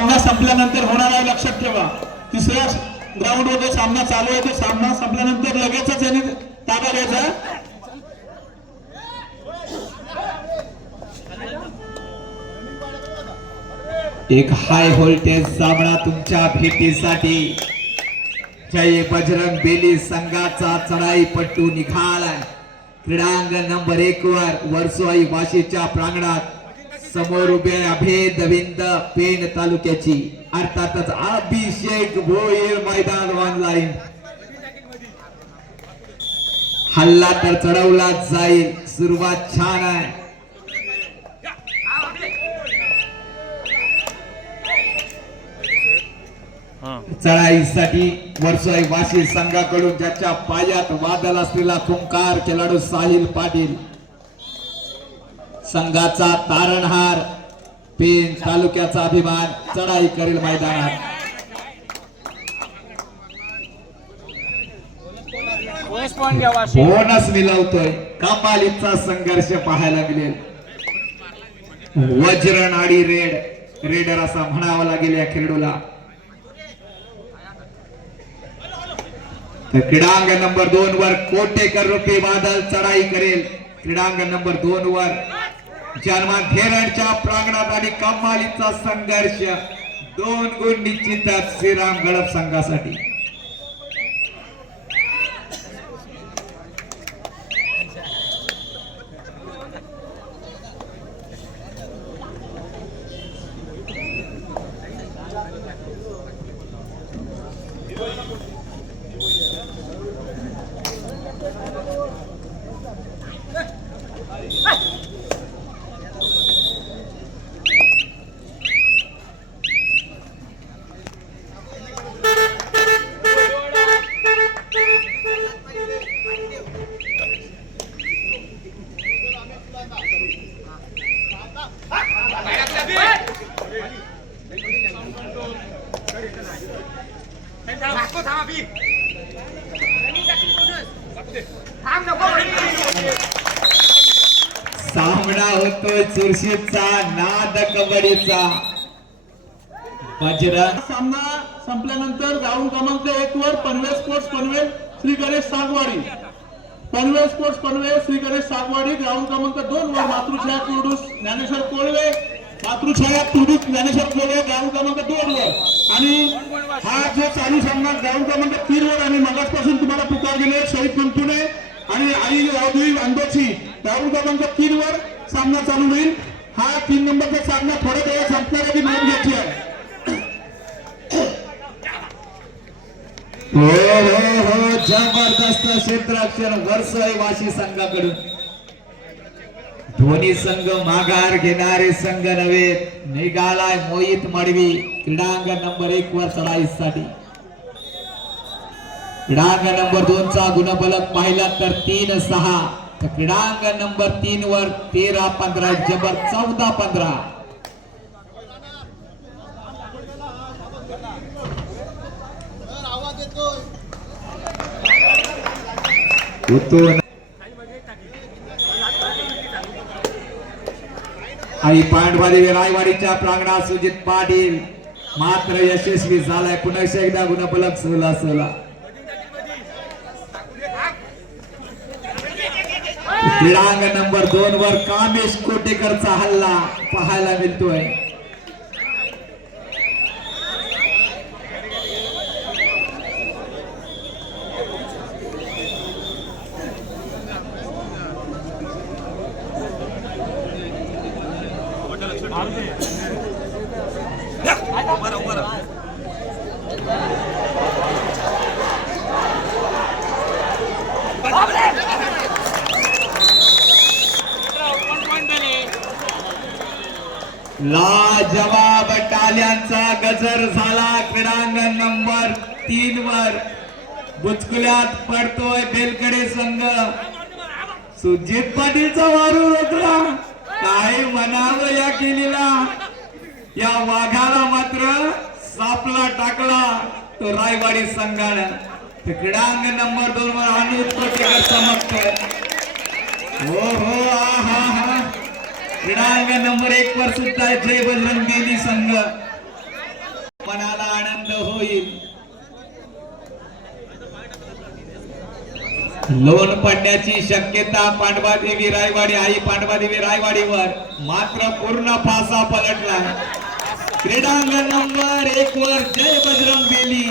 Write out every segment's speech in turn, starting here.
सामना संपल्यानंतर होणार आहे, लक्षात ठेवा. तिसऱ्या ग्राउंड वर सामना चालू आहे, तो सामना संपल्यानंतर लगेचच याने ताबा घ्यायचा. एक हाय व्होल्टेज सामना तुमच्या भेटीसाठी. जय बजरंग बेली संघाचा चढाईपट्टू निघाला क्रीडांगण नंबर 1 वर वर्सोई वाशीच्या प्रांगणात. समोर उभे अभेदविंद पेण तालुक्याची अर्थातच अभिषेक भोईर मैदान ऑनलाईन. हल्ला तर चढवला जाईल. सुरुवात छान आहे. चढाईसाठी वर्सोई वाशी संघाकडून ज्याच्या पायात वादळ असलेला खुंकार खेळाडू साहिल पाटील. संघाचा तारणहार पेण तालुक्याचा अभिमान चढाई करील मैदानात. बोनस मिळवतोय. कमालीचा संघर्ष पाहायला मिळेल. वज्रनाडी रेडर असा म्हणावं लागेल या खेळाडूला. क्रीडांगण नंबर 2 वर कोटेकर रूपी बादल चढाई करेल. क्रीडांगण नंबर 2 वर जन्मा घेरणच्या प्रांगणात आणि कमालीचा संघर्ष. 2 गुण निश्चितच श्रीराम गडप संघासाठी. सामना होतोय चुरशीचा नाद कबड्डीचा. बजरंग सामना संपल्यानंतर ग्राउंड क्रमांक 1 वर Panvel sports Panvel Shri Ganesh Sagwadi. Panvel sports Panvel Shri Ganesh Sagwadi. Ground क्रमांक 2 वर मातृछाया तुडूस ज्ञानेश्वर कोळवे. मातृछाया तुडूस ज्ञानेश्वर कोळवे ग्राउंड क्रमांक 2 वर. आणि हा जो चालू सामना ग्राउंड क्रमांक 3 वर आणि मगासपासून तुम्हाला पुकार दिले शहीद कुंतुने आणि आई औद्योगिक अंदोची ग्राउंड क्रमांक 3 वर सामना चालू होईल. हा 3 नंबरचा सामना थोड्या वेळा संपण्याची नोंद घ्यायची आहे. हो हो हो जबरदस्त क्षेत्ररक्षण वर्सोई वाशी संघाकडून. दोन्ही संघ माघार घेणारे संघ नव्हे. निघालाय मोहित मडवी क्रीडांगण नंबर 1 वर चढाईसाठी. क्रीडांगण नंबर 2 चा गुणफलक पाहिला तर 3-6. क्रीडांगण नंबर 3 वर 13-15 जबर 14-15. आई पांडवाली रायवाडीच्या प्रांगणात सुजित पाटील मात्र यशस्वी झालाय. पुन्हा एकदा गुणफलक 16-16. क्रीडांगण नंबर 2 वर कामेश कोटेकरचा हल्ला पाहायला मिळतोय. लाजवाब टाल्यांचा गजर झाला. क्रीडांगण नंबर 3 वर बुचकुल्यात पडतोय बेलकडे संघ. सुजित पाटीलचा वारू रोखला. काय म्हणावं या केलेला. या वाघाला मात्र सापला टाकला तो रायवाडी संघानं. क्रीडांगण नंबर 2 वर अनुज कोटेकर चमकतोय. हो हो हा हा. क्रीडांगण नंबर 1 वर सुद्धा जय बजरंग बेली संघ. मनाला आनंद होईल. लोन पडण्याची शक्यता पांडवादेवी रायवाडी आई पांडवादेवी रायवाडीवर मात्र पूर्ण फासा पलटला. क्रीडांगण नंबर 1 वर जय बजरंग बेली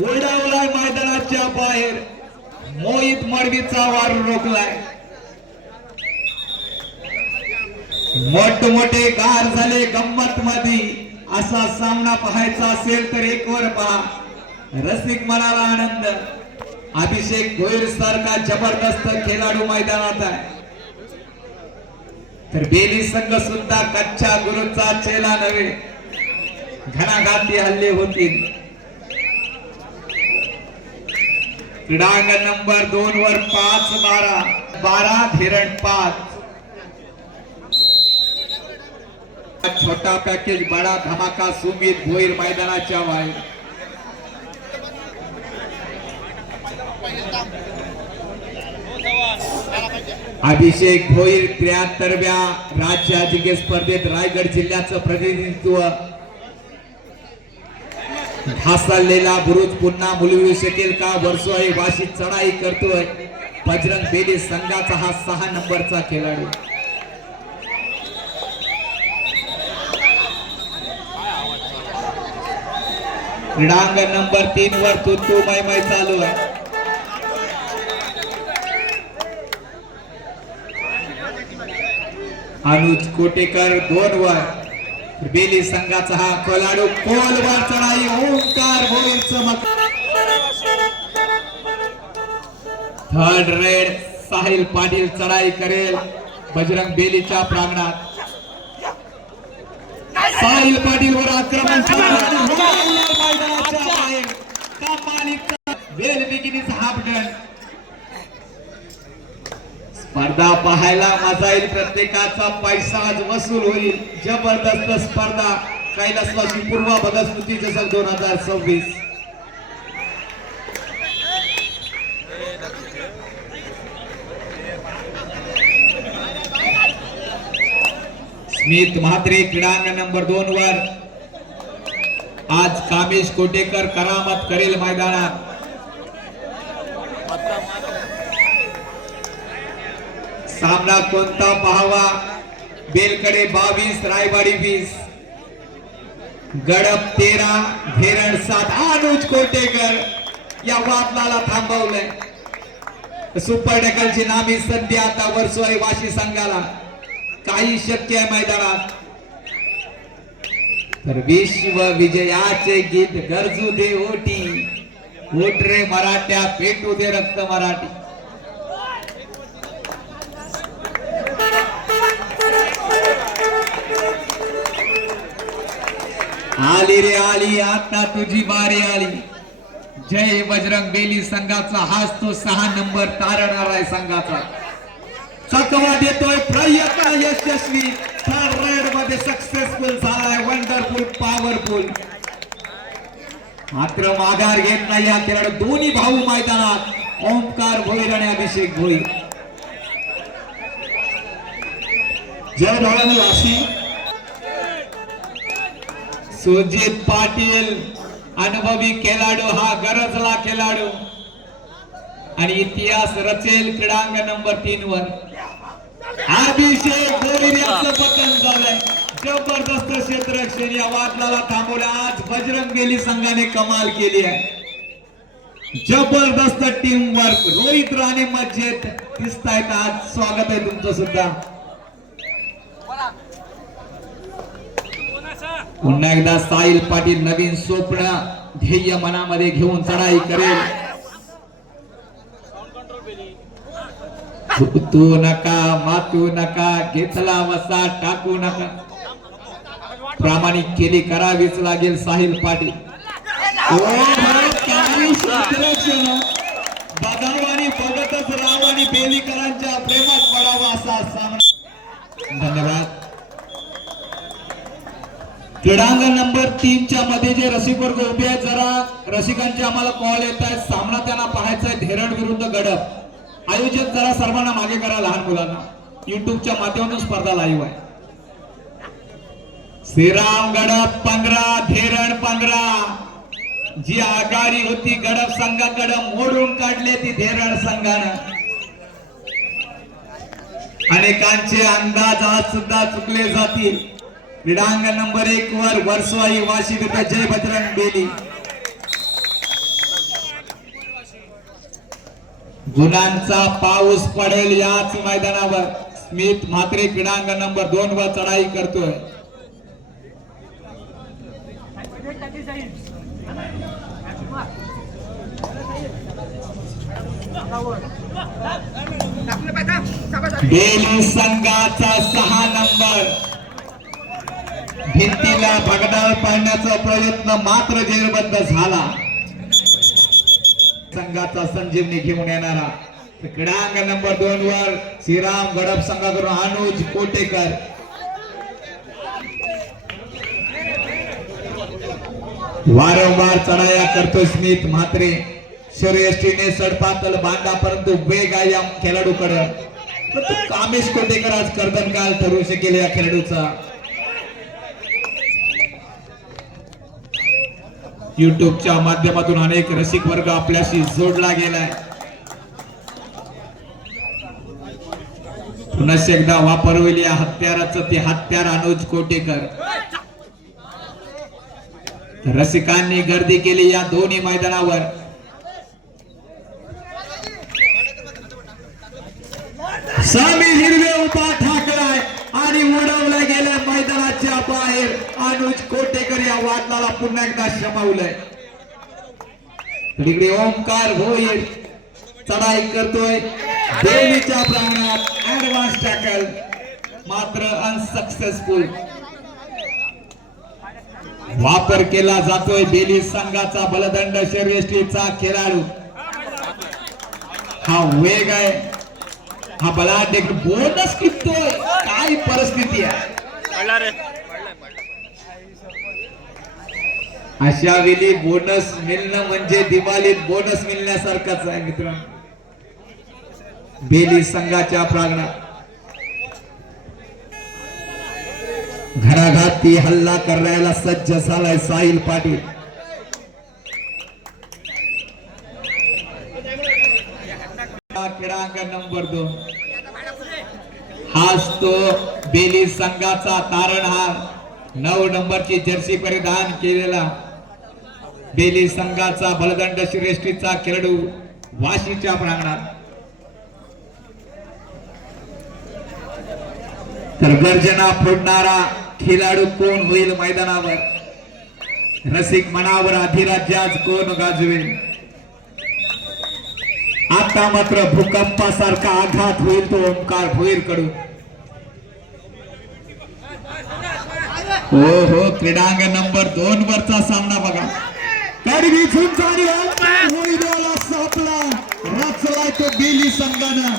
उडवलाय मैदानाच्या बाहेर. मोहित मडवीचा वार रोखलाय. मोठमोठे गार झाले गंमत मध्ये. असा सामना पाहायचा असेल तर 1 वर पहा. रसिक मनाला आनंद. अभिषेक भोईर सारखा जबरदस्त खेळाडू मैदानात आहे. तर बेली संघ सुद्धा कच्च्या गुरुचा चेला नव्हे. घणाघाती हल्ले होतील. क्रीडांगण नंबर 2 वर 5-12 धीरण 5. छोटा पॅकेज बडा धमाका सुमित भोईर मैदानाच्या बाहेर. अभिषेक भोईर 73व्या राज्य अजिंक्य स्पर्धेत रायगड जिल्ह्याचं प्रतिनिधित्व. ढासळलेला बुरुज पुन्हा मुलवू शकेल का? वर्षोही वाशी चढाई करतोय बजरंग बेली संघाचा हा 6 नंबरचा खेळाडू. क्रीडांगण नंबर 3 वर तुतू मैमै चालू आहे. अनुज कोटेकर 2 वर. बेली संघाचा हा खेळाडू खोलवर चढाई. ओंकार भोईर चमक. थर्ड रेड साहिल पाटील चढाई करेल बजरंग बेलीच्या प्रांगणात. साहिल पाटील वर आक्रमण स्पर्धा पाहायला मजा येईल. प्रत्येकाचा पैसा आज वसूल होईल. जबरदस्त स्पर्धा. कैलासवासी पूर्वा भगत स्मृती चषक 2026. स्मित म्हात्रे क्रीडांगण नंबर 2 वर. आज कामेश कोटेकर करामत करेल मैदानात. सामना कोणता पाहावा? बेलकडे 22 रायवाडी 20. गडप 13 धेरण 7. अनुज कोटेकर या वादळाला थांबवलंय. सुपर डकलची नामी संधी आता वर्षोही वाशी संघाला. काही शक्य आहे मैदानात. तर विश्व विजयाचे गीत गरजू दे ओटी. ओट रे मराठ्या पेटू दे रक्त मराठी. आली रे आली आता तुझी बारी आली. जय बजरंग बेली संघाचा हाच तो 6 नंबर तारणार आहे संघाचा. चकवा देतोय प्रयत्न यशस्वी. थर्ड रेड मध्ये सक्सेसफुल झालाय. Wonderful powerful. मात्र माघार घेत नाही या खेळाडू. दोन्ही भाऊ मैदानात. ओंकार भोईर आणि अभिषेक भोईर. जय भावानी वाशी. सुजित पाटील अनुभवी खेळाडू. हा गरजला खेळाडू आणि इतिहास रचेल. क्रीडांगण नंबर 3 वर अभिषेक भोईर यांचं पतन झालंय. जबरदस्त क्षेत्ररक्षण. या वादळाला थांबवलं. आज बजरंग बेली संघाने कमाल केली आहे. जबरदस्त टीम वर्क. रोहित राणे मज्जेत दिसतायत आज. स्वागत आहे तुमचं सुद्धा. पुन्हा एकदा साहिल पाटील नवीन स्वप्न ध्येय मनामध्ये घेऊन चढाई करेल. तू नका मातू नका. घेतला वसा टाकू नका. प्रामाणिक केली करावीच लागेल साहिल पाटील. बघाव आणि बघतच राव आणि बेलीकरांच्या प्रेमात पडावा असा सामना. धन्यवाद. क्रीडांगण नंबर 3 च्या मध्ये जे रसिक वर्ग उभे आहेत, जरा रसिकांचे आम्हाला कॉल येत आहेत. सामना त्यांना पाहायचा आहे धेरण विरुद्ध गडप. आयोजक जरा सर्वांना मागे करा. लहान मुलांना युट्यूबच्या माध्यमातून स्पर्धा लाईव्ह आहे. श्रीराम गडप 15 धेरण. 15 जी आघाडी होती गडप संघाकडे मोडून काढले ती धेरड संघानं. अनेकांचे अंदाज आज सुद्धा चुकले जातील. क्रीडांगण नंबर 1 वर वर्सोई वाशी विरुद्ध जय बजरंग बेली. गुणांचा पाऊस पडेल याच मैदानावर. स्मित म्हात्रे क्रीडांगण नंबर 2 वर चढाई करतोय. बेली संघाचा 6 नंबर भिंतीला भगदाळ पाडण्याचा प्रयत्न मात्र जेरबंद झाला. संघाचा संजीवनी घेऊन येणारा क्रीडांगण नंबर 2 वर श्रीराम गडप संघाकडून अनुज कोटेकर. वारंवार चढाया करतो स्मित म्हात्रे. शर्यष्टीने सडपातल बांधा परंतु वेग आहे या खेळाडूकडे. कामेश कोटेकर आज कर्दनकाल ठरू शकेल या खेळाडूचा. युट्यूबच्या माध्यमातून अनेक रसिक वर्ग आपल्याशी जोडला गेलाय. पुन्हा एकदा वापरलेली या हत्याराचं ते हत्यार अनुज कोटेकर. रसिकांनी गर्दी केली या दोन्ही मैदानावर. सामी हिरवे उभा ठाकलाय आणि उडवला गेल्या मैदानाच्या बाहेर. अनुज कोटेकर या वादळाला पुन्हा एकदा शमावलंय. इकडे ओमकार भोईर चढाई करतोय बेलीच्या प्रांगणात. ऍडव्हान्स टॅकल मात्र अनसक्सेसफुल. वापर केला जातोय बेली संघाचा बलदंड शर्यष्टीचा खेळाडू. हा वेग आहे, हा बलाढ्य बोनस कितोय. काय परिस्थिती आहे अशा वेळी बोनस मिळणं म्हणजे दिवाळीत बोनस मिळण्यासारखाच आहे मित्रांनो. बेली संघाच्या प्रांगणात घराघाती हल्ला करायला सज्ज झालाय साहिल पाटील. क्रीडांगण नंबर 2 हाच तो बेली संघाचा तारणहार. 9 नंबरची जर्सी परिधान केलेला बेली संघाचा बलदंड श्रेष्ठीचा खेळाडू वाशीच्या प्रांगणात. तर गर्जना फोडणारा खेळाडू कोण होईल मैदानावर. रसिक मनावर अधिराज्यात कोण गाजवेल. आता मात्र भूकंपासारखा आघात होईल तो ओमकार भोईर कडून. हो क्रीडांगण नंबर 2 वरचा सामना बघा. कडवी झुंजारी ओमकार भोईरला सापला रचलाय तो बेली संघानं.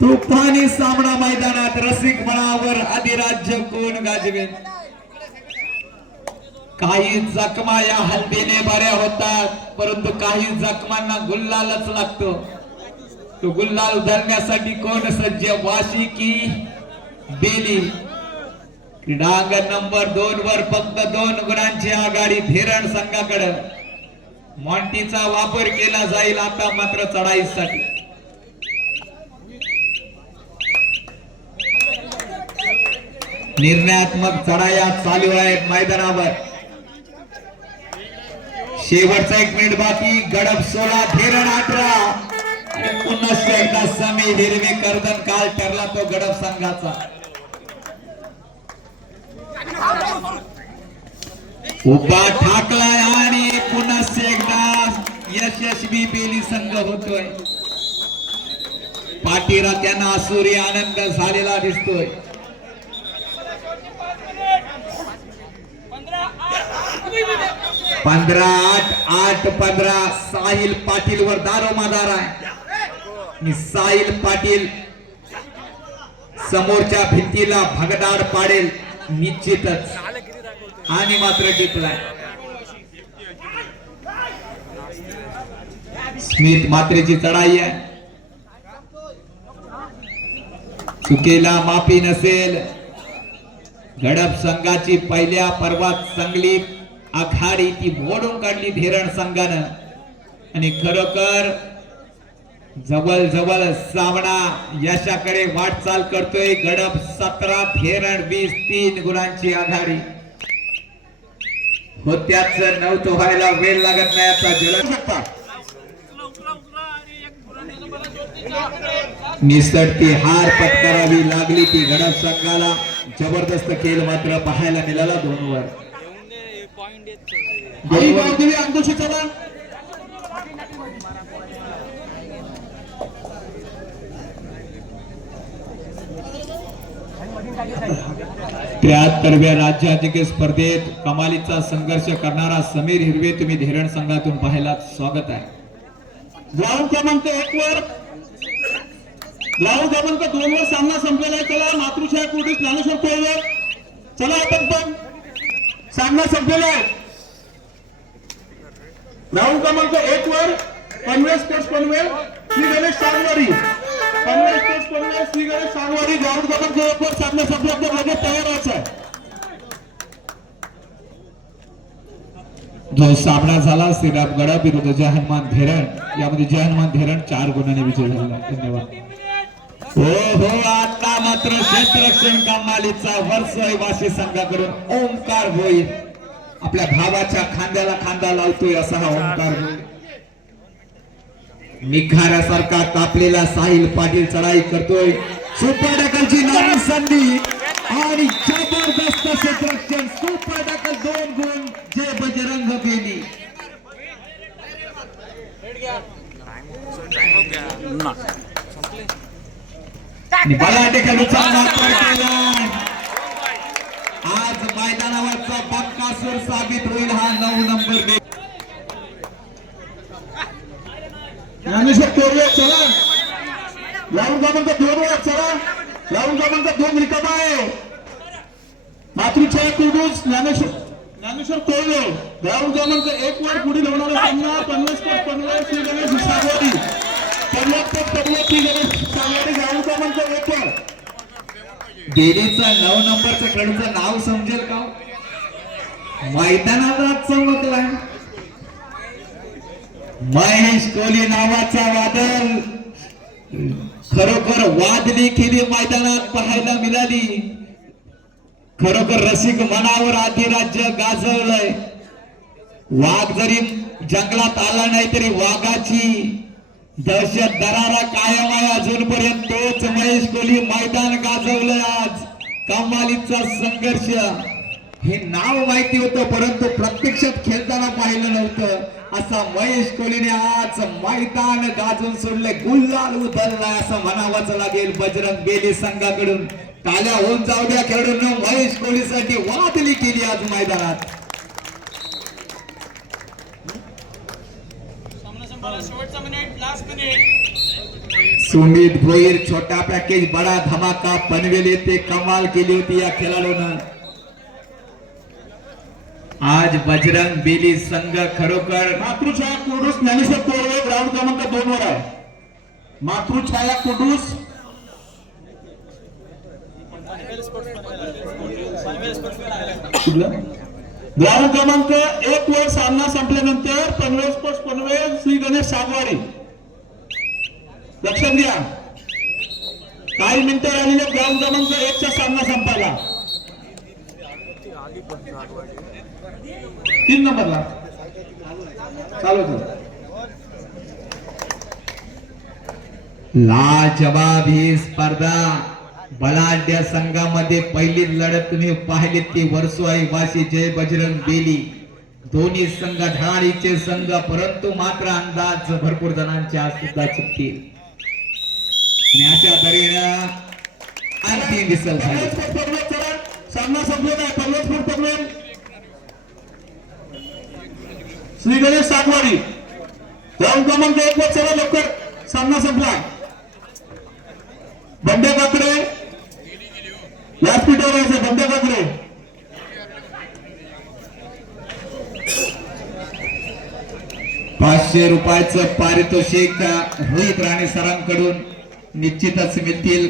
तुफानी सामना मैदानात. रसिक मनावर अधिराज्य कोण गाजवेल. काही जखमा या हल्दीने बऱ्या होतात परंतु काही जखमांना गुल्लालच लागतो. तो गुल्लाल धरण्यासाठी कोण सज्ज. वाशी की बेली. क्रीडांगण नंबर 2 वर फक्त 2 गुणांची आघाडी धेरण संघाकडे. मॉन्टीचा वापर केला जाईल आता मात्र चढाईसाठी. निर्णयात्मक चढाया चालू आहेत मैदानावर. शेवटचा 1 मिनिट बाकी. गडप 16 धेरण 18. पुन्हा एकदा समी हिरवे कर्दन काल ठरला तो गडप संघाचा. उभा ठाकलाय आणि पुन्हा एकदा यशस्वी बेली संघ होतोय. पाठीरात्यांना आसुरी आनंद झालेला दिसतोय. 15-8 8-15 साहिल पाटील वर दारोमदार आहे. साहिल पाटील समोरच्या भिंतीला भगदाड पाडेल निश्चितच. आणि मात्र टिपलाय. स्मित मात्रेची चढाई आहे. चुकीला माफी नसेल. गडप संघाची पहिल्या पर्वात चांगली आघाडी ती मोडून काढली धेरण संघानं आणि खरोखर जवळ जवळ सामना यशाकडे वाटचाल करतोय. गडप 17 धेरण 20 3 गुणांची आघाडी होत्याच नव्हतं व्हायला वेळ लागत नाही असा जलद शकता निसटती हार पत्करावी लागली ती गडप संघाला. जबरदस्त खेळ मात्र पाहायला मिळाला 2 वर. चला 73व्या राज्य अजिंक्य स्पर्धेत कमालीचा संघर्ष करणारा समीर हिरवे तुम्ही धेरण संघातून पाहायला स्वागत आहे. ग्राउंड क्रमांक 1 वर ग्राउंड क्रमांक 2 वर सामना संपलेला आहे. चला मातृछाया कोटीस ज्ञानेश्वर कोळवे चला आपण पण सामना संपलेला आहे. ग्राउंड क्रमांक 1 वर Panvel sports Panvel Shri Ganesh Sagwari Panvel sports Panvel Shri Ganesh Sagwari ground क्रमांक 1 वर सामना संपल्यानंतर लगेच तयार व्हायचा आहे. जो सामना झाला श्रीराम गडप विरुद्ध जय हनुमान धेरण यामध्ये जय हनुमान धेरण 4 गुणांनी विजय झाला. धन्यवाद. हो आता मात्र क्षेत्ररक्षण कमालीचा वर्षवासी संघाकडून ओंकार होईल. आपल्या भावाच्या खांद्याला खांदा लावतोय असा हा ओंकार होईल. निखाऱ्यासारखा कापलेला साहिल पाटील चढाई करतोय. सुपर डकलची नवीन संधी आणि जबरदस्त क्षेत्ररक्षण सुपर डकल 2 गुण जय बजरंग बेली. बलाढ्य खेळूचा वापर केला. आज मैदानावरचा बक्कासूर साबित होईल हा 9 नंबर. ज्ञानेश्वर कोळवे चला ग्राउंड क्रमांक 2 वर चला ग्राउंड क्रमांक 2 रिकामा आहे. मातृछाया कुडूस ज्ञानेश्वर कोळवे ग्राउंड क्रमांक 1 वर पुढील होणारा सामना पनवेल स्पोर्ट्स पनवेल श्री गणेश सागवाडी पनवेल श्री गणेश सागवाडी ग्राउंड क्रमांक 1 वर. बेलीचा 9 नंबरच्या खेळाडूचं नाव समजेल का? मैदानात चमकलाय महेश कोहली नावाचा वादळ. खरोखर वादळी खेळी मैदानात पाहायला मिळाली. खरोखर रसिक मनावर अधिराज्य गाजवलंय. वाघ जरी जंगलात आला नाही तरी वाघाची दहशत दरारा कायम आहे अजूनपर्यंत. तोच महेश कोहली मैदान गाजवलंय आज. कमालीचा संघर्ष हे नाव माहिती होतं परंतु प्रत्यक्षात खेळताना पाहिलं नव्हतं. असा महेश कोहलीने आज मैदान गाजून सोडले. गुल्हाल उधळलाय असं म्हणावंच लागेल बजरंग बेली संघाकडून. टाळ्या होऊन जाऊ द्या खेळाडूंना. महेश कोहलीसाठी वादली केली आज मैदानात. सुमित भोईर छोटा पॅकेज बडा धमाका पनवेल येथे कमाल केली होती या खेळाडूनं. आज बजरंग बेली संघ खरोखर मातृछाया कुडूस ज्ञानेश्वर कोळवे ग्राउंड क्रमांक 2 वर आहे. मातृछाया कुडूस ग्राउंड क्रमांक 1 वर सामना संपल्यानंतर पनवेल स्पोर्ट्स पनवेल श्री गणेश सागवाडी लक्षात घ्या काही मिनिटं राहिलेले ग्राउंड क्रमांक 1 चा सामना संपायला. 3 नंबरला चालू लाजवाब ही स्पर्धा. बलाढ्य संघामध्ये पहिली लढत तुम्ही पाहिली ती वर्सोई वासी जय बजरंग बेली. दोन्ही संघ ढाळीचे संघ परंतु मात्र अंदाज भरपूर जणांच्या सुद्धा चुकतील आणि अशा तऱ्हेनं अंतिम विसल झाले. सामना संपलेला आहे. पनवेल पनवेल श्री गणेश सागवाडी ग्राउंड क्रमांक 1 वर चला लवकर सामना संपला. बंडे काकडे व्यासपीठावर यायचं. बंडे काकडे ₹500 पारितोषिक रोहित राणे सरांकडून निश्चितच मिळतील.